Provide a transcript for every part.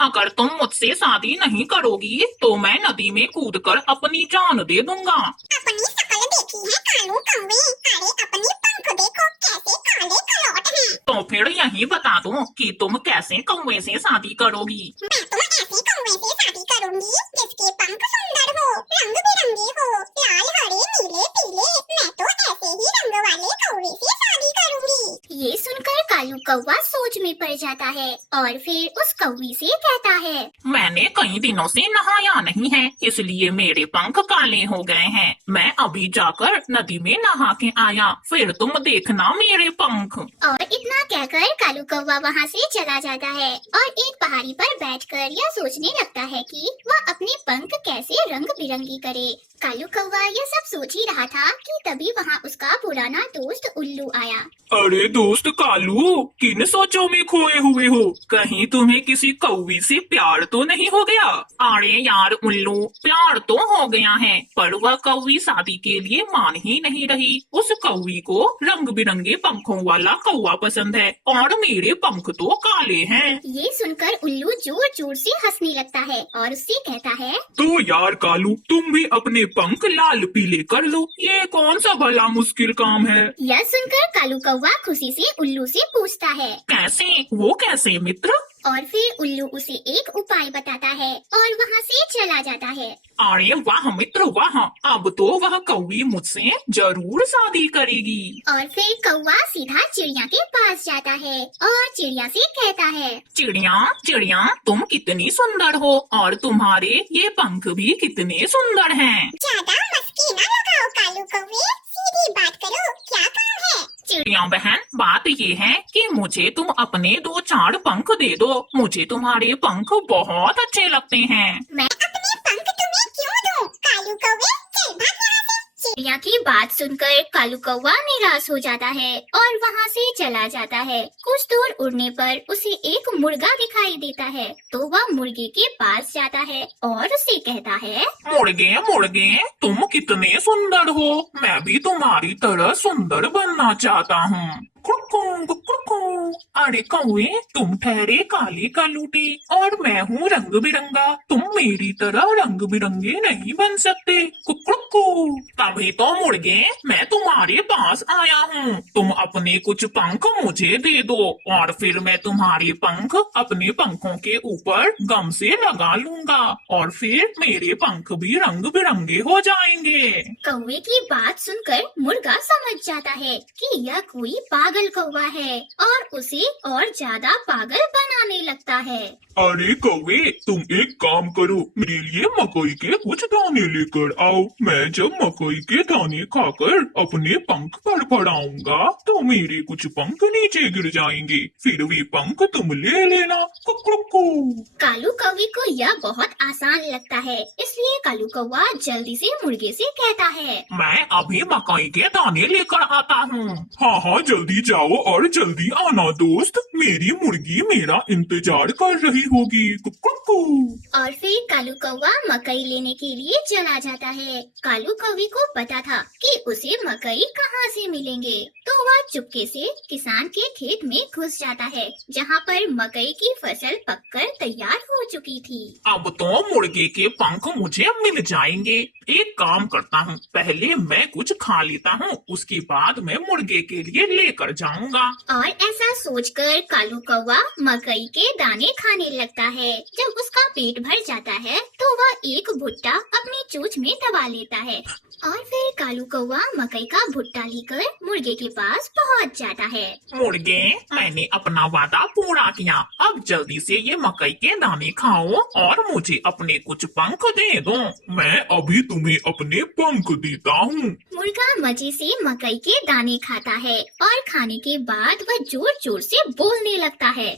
अगर तुम मुझसे शादी नहीं करोगी तो मैं नदी में कूदकर अपनी जान दे दूंगा। अपनी शक्ल देखी है कालू कौवे, अरे अपनी पंख देखो कैसे काले कलौट हैं। तो फिर यही बता दो कि तुम कैसे कौवे से शादी करोगी। मैं तो ऐसे कौवे से शादी करूंगी जिसके पंख सुंदर हो, रंग बिरंगे हो, लाल हरे नीले पीले। मैं तो ऐसे ही रंग वाले कौवे से शादी करूंगी। ये सुनकर कालू कौवा सोच में पड़ जाता है और फिर उस कौवी से कहता है, मैंने कई दिनों से नहाया नहीं है, इसलिए मेरे पंख काले हो गए हैं। मैं अभी जाकर नदी में नहा के आया, फिर तुम देखना मेरे पंख। और इतना कहकर कालू कौवा वहाँ से चला जाता है और एक पहाड़ी पर बैठकर यह सोचने लगता है कि वह अपने पंख कैसे रंग बिरंगी करे। कालू कौवा यह सब सोच ही रहा था कि तभी वहाँ उसका पुराना दोस्त उल्लू आया। अरे दोस्त कालू, किन सोचों में खोए हुए हो? कहीं तुम्हें किसी कौवी से प्यार तो नहीं हो गया? अरे यार उल्लू, प्यार तो हो गया है, पर वह कौवी शादी के लिए मान ही नहीं रही। उस कौवी को रंग बिरंगे पंखों वाला कौवा पसंद है और मेरे पंख तो काले हैं। ये सुनकर उल्लू जोर जोर से हंसने लगता है और उससे कहता है, तो यार कालू, तुम भी अपने पंख लाल पीले कर लो, ये कौन सा भला मुश्किल काम है? यह सुनकर कालू कौवा खुशी से उल्लू से पूछता है, कैसे? वो कैसे मित्र? और फिर उल्लू उसे एक उपाय बताता है और वहाँ से चला जाता है। अरे वाह मित्र वाह, अब तो वह कौवी मुझसे जरूर शादी करेगी। और फिर कौवा सीधा चिड़िया के पास जाता है और चिड़िया से कहता है, चिड़िया चिड़िया, तुम कितनी सुंदर हो और तुम्हारे ये पंख भी कितने सुंदर हैं। ज्यादा मस्ती न लगाओ कालू कौवे, सीधी बात करो, क्या काम है? चिड़िया बहन, बात ये है कि मुझे तुम अपने 2-4 पंख दे दो, मुझे तुम्हारे पंख बहुत अच्छे लगते हैं। मैं अपने पंख तुम्हें क्यों दूं? कालू कौवे चल भाग यहाँ से। चिड़िया की बात सुनकर कालू कौवा निराश हो जाता है और वहाँ से चला जाता है। कुछ दूर उड़ने पर उसे एक मुर्गा दिखाई देता है, तो वह मुर्गे के पास जाता है और उसे कहता है, मुर्गे मुर्गे, तुम कितने सुंदर हो, मैं भी तुम्हारी तरह सुंदर बनना चाहता हूँ। कुकू कुकू। अरे कौवे, तुम ठहरे काले कालूटे और मैं हूँ रंग बिरंगा, तुम मेरी तरह रंग बिरंगे नहीं बन सकते। कुकू। तभी तो मुर्गे, मैं तुम्हारे पास आया हूँ, तुम अपने कुछ पंख मुझे दे दो और फिर मैं तुम्हारे पंख अपने पंखों के ऊपर गम से लगा लूंगा और फिर मेरे पंख भी रंग बिरंगे हो जाएंगे। कौवे की बात सुनकर मुर्गा समझ जाता है कि यह कोई पागल कौवा है और उसे और ज्यादा पागल बनाने लगता है। अरे कौवे, तुम एक काम करो, मेरे लिए मकई के कुछ दाने लेकर आओ। मैं जब मकई के दाने खाकर अपने पंख फड़फड़ाऊंगा तो मेरे कुछ पंख नीचे गिर जाएंगे, फिर वे पंख तुम ले लेना। कुकड़ुकू। कालू कौवे को यह बहुत आसान लगता है, इसलिए कालू कौवा जल्दी से मुर्गे से कहता है, मैं अभी मकई के दाने लेकर आता हूँ। हाँ हाँ, जल्दी जाओ और जल्दी आना दोस्त, मेरी मुर्गी मेरा इंतजार कर रही होगी। कुकड़ुकू। और फिर कालू कौवा मकई लेने के लिए चला जाता है। कालू कौवे को पता था कि उसे मकई कहाँ से मिलेंगे, तो वह चुपके से किसान के खेत में घुस जाता है, जहाँ पर मकई की फसल पककर तैयार हो चुकी थी। अब तो मुर्गे के पंख मुझे मिल जाएंगे। एक काम करता हूँ, पहले मैं कुछ खा लेता हूँ, उसके बाद मैं मुर्गे के लिए लेकर जाऊंगा। और ऐसा सोचकर कालू कौवा मकई के दाने खाने लगता है। जब उसका पेट भर जाता है तो वह एक भुट्टा अपनी चोंच में दबा लेता है और फिर कालू कौवा मकई का भुट्टा लेकर मुर्गे के पास पहुंच जाता है। मुर्गे, मैंने अपना वादा पूरा किया, अब जल्दी से ये मकई के दाने खाओ और मुझे अपने कुछ पंख दे दो। मैं अभी तुम्हें अपने पंख देता हूँ। मुर्गा मजे से मकई के दाने खाता है और खाने के बाद वह जोर जोर से बोलने लगता है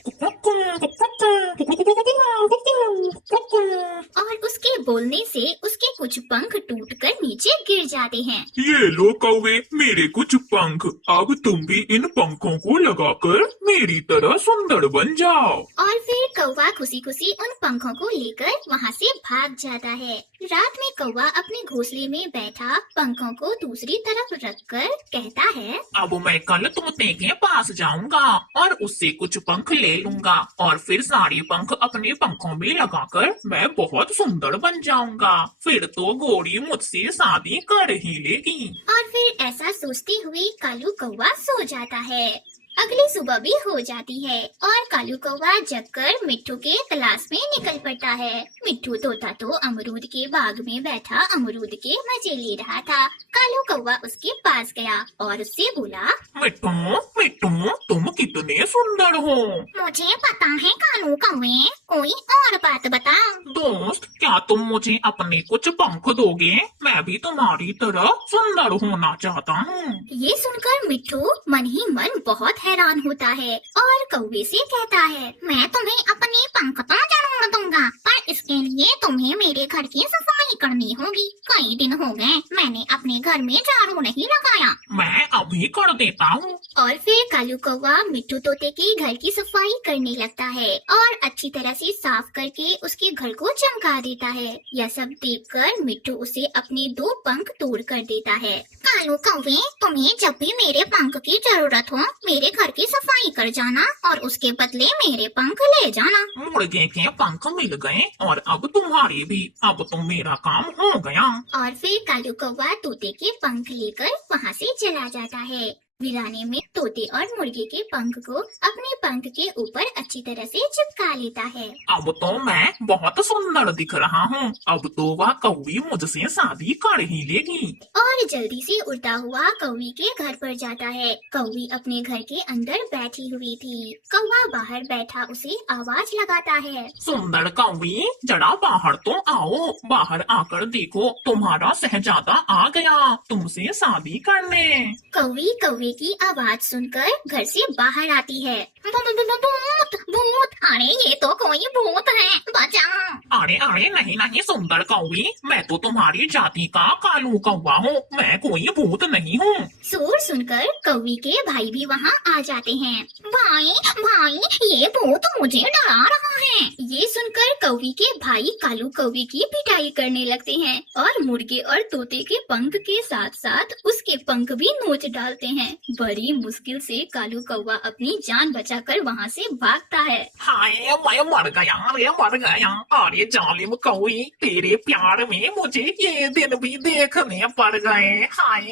और उसके बोलने से उसके कुछ पंख टूटकर नीचे गिर जाते हैं। ये लो कौवे मेरे कुछ पंख, अब तुम भी इन पंखों को लगाकर मेरी तरह सुंदर बन जाओ। और फिर कौवा खुशी खुशी उन पंखों को लेकर वहाँ से भाग जाता है। रात में कौवा अपने घोंसले में बैठा पंखों को दूसरी तरफ रखकर कहता है, अब मैं कल तोते के पास जाऊंगा और उससे कुछ पंख ले लूंगा और फिर सारे पंख अपने पंखों में लगाकर मैं बहुत सुंदर बन जाऊंगा। फिर तो गोरी मुझसे शादी कर ही लेगी। और फिर ऐसा सोचते हुए कालू कौवा सो जाता है। अगली सुबह भी हो जाती है और कालू कौवा जगकर मिट्ठू के तलाश में निकल पड़ता है। मिट्ठू तोता तो अमरूद के बाग में बैठा अमरूद के मजे ले रहा था। कालू कौवा उसके पास गया और उससे बोला, मिट्टू मिट्टू तुम कितने सुंदर हो। मुझे पता है कालू कौवे, कोई और बात बता। दोस्त क्या तुम मुझे अपने कुछ पंख दोगे? मैं भी तुम्हारी तरह सुंदर होना चाहता हूँ। ये सुनकर मिट्ठू मन ही मन बहुत हैरान होता है और कौवे से कहता है, मैं तुम्हें अपने पंख तो जरूर दूंगा, पर इसके लिए तुम्हें मेरे घर की सफाई करनी होगी। कई दिन हो गए मैंने अपने घर में झाड़ू नहीं लगाया। मैं अभी कर देता हूँ। और फिर कालू कौवा मिट्ठू तोते के घर की सफाई करने लगता है और अच्छी तरह से साफ करके उसके घर को चमका देता है। यह सब देखकर मिट्ठू उसे अपने 2 पंख तोड़ कर देता है। कालू कौवे, तुम्हें जब भी मेरे पंख की जरूरत हो मेरे घर की सफाई कर जाना और उसके बदले मेरे पंख ले जाना। मुर्गे के पंख मिल गए और अब तुम्हारे भी। अब तो मेरा काम हो गया। और फिर कालू कौवा तोते के पंख लेकर वहाँ से चला जाता है। वीराने में तोते और मुर्गे के पंख को अपने पंख के ऊपर अच्छी तरह से चिपका लेता है। अब तो मैं बहुत सुंदर दिख रहा हूँ। अब तो वह कौवी मुझसे शादी कर ही लेगी। और जल्दी से उड़ता हुआ कौवी के घर पर जाता है। कौवी अपने घर के अंदर बैठी हुई थी। कौवा बाहर बैठा उसे आवाज लगाता है, सुंदर कौवी जरा बाहर तो आओ। बाहर आकर देखो तुम्हारा शहजादा आ गया तुमसे शादी करने। कौवी कौवे की आवाज सुनकर घर से बाहर आती है। भूत भूत, अरे ये तो कोई भूत है, बचाओ। अरे अरे नहीं नहीं सुंदर कौवी, मैं तो तुम्हारी जाति का कालू कौवा हूँ। मैं कोई भूत नहीं हूँ। शोर सुनकर कौवी के भाई भी वहाँ आ जाते हैं। भाई भाई, ये भूत मुझे डरा रहा है। ये सुनकर कौवी के भाई कालू कौवी की पिटाई करने लगते हैं और मुर्गे और तोते के पंख के साथ साथ उसके पंख भी नोच डालते हैं। बड़ी मुश्किल से कालू कौवा अपनी जान बचाकर वहाँ से भागता है। हाय मैं मर गया रे मर गया। अरे जालिम कौवी तेरे प्यार में मुझे ये दिन भी देखने पड़ गए। हाय।